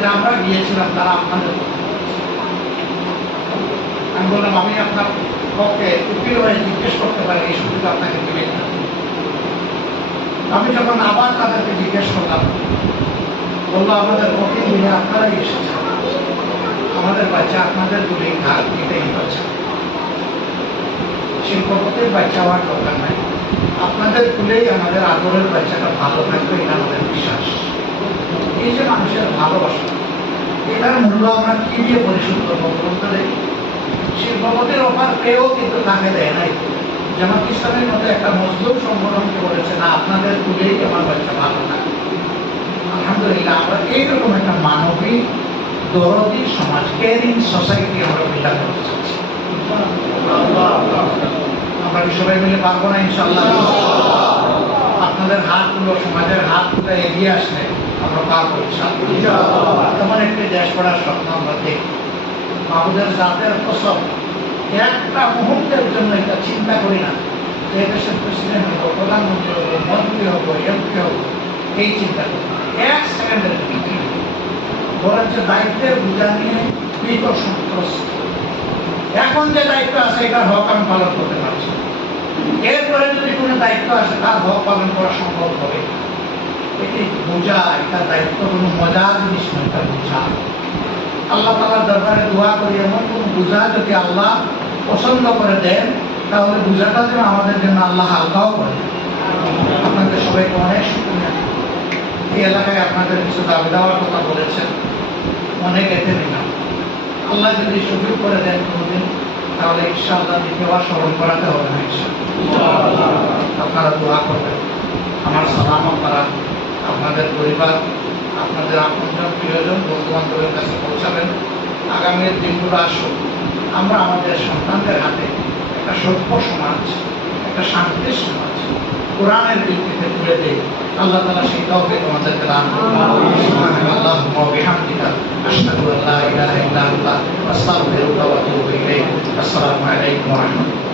যে আমরা গিয়েছিলাম তারা আপনাদের। আমি বললাম আমি আপনার পক্ষে উকিল হয়ে জিজ্ঞেস করতে পারি এই সুযোগ আপনাকে দেবেন না। আমি যখন আবার তাদেরকে জিজ্ঞেস করলাম, বললো আমাদের উকিল নিয়ে আপনারাই এসেছেন, আমাদের বাচ্চা আপনাদের বলে ঘাট নিতেই বাচ্চা, শিল্পপতির বাচ্চা হওয়ার দরকার নাই, আপনাদের কুলেই আমাদের আদরের বাচ্চাটা ভালো থাকবে, এটা আমাদের বিশ্বাস। এই যে মানুষের ভালোবাসা, এটার মূল্য আমরা কি দিয়ে পরিশোধ করবো বলতে দেখি। শিল্পপতির অফার পেয়েও কিন্তু তাকে দেয় নাই। জামাত ইসলামের মতো একটা মজলুম সংগঠনকে বলেছে না, আপনাদের কুলেই আমার বাচ্চা ভালো থাকবে। আলহামদুলিল্লাহ, আমরা এইরকম একটা মানবিক দরদি সমাজ, কেয়ারিং সোসাইটি আমরা বিল্ডাপ করতে চাচ্ছি। আমরা কি সবাই মিলে পারবো না ইনশাআল্লাহ? আপনাদের হাতগুলো, সমাজের হাতগুলো এগিয়ে আসলে আমরা পারবো ইনশাআল্লাহ। তেমন একটি দেশ গড়ার স্বপ্ন আমরা দেখি। আমাদের জাতের কসম, একটা মুহূর্তের জন্য এটা চিন্তা করি না যে দেশের প্রেসিডেন্ট হবো, প্রধানমন্ত্রী হবো, মন্ত্রী হবো, এমপি হবো, এই চিন্তা করি না। এক সেকেন্ডের বরঞ্চ দায়িত্বের বোঝা নিয়ে ভীত সন্ত্রস্ত। এখন যে দায়িত্ব আছে এটার হক আমি পালন করতে পারছি, এরপরে যদি কোনো দায়িত্ব আসে তার হক পালন করা সম্ভব হবে। এটি বোঝা, এটা দায়িত্ব কোনো মজার জিনিস নয়, এটা বোঝা। আল্লাহ তাআলার দরবারে দোয়া করি এমন কোন বোঝা যদি আল্লাহ পছন্দ করে দেন, তাহলে বোঝাটা যেন আমাদের জন্য আল্লাহ হালকাও করে। আপনাদের সবাইকে অনেক শুকরিয়া। এই এলাকায় আপনাদের কিছু দাবি দেওয়ার কথা বলেছেন, অনেক এতে নিলাম। আল্লাহ যদি সুযোগ করে দেন কোনোদিন, তাহলে ইনশাআল্লাহ দ্বিতীয়বার আর স্মরণ করাতে হবে না ইনশাআল্লাহ। আপনারা দোয়া করবেন, আমার সালাম আপনারা আপনাদের পরিবার, আপনাদের আপনজন, প্রিয়জন, বন্ধু বান্ধবের কাছে পৌঁছাবেন। আগামীর দিনগুলো আসুক, আমরা আমাদের সন্তানদের হাতে একটা সভ্য সমাজ, একটা শান্তির সমাজ কোরআনের ভিত্তিতে তুলে দেই। আল্লাহ তাআলা সেই তৌফিক আমাদেরকে দান করুন। সুবহানাল্লাহি ওয়া বিহামদিহি, আশহাদু আল্লা ইলাহা ইল্লা আনতা, আস্তাগফিরুকা ওয়া আতুবু ইলাইক। আসসালামু আলাইকুম ওয়া রাহমাতুল্লাহ।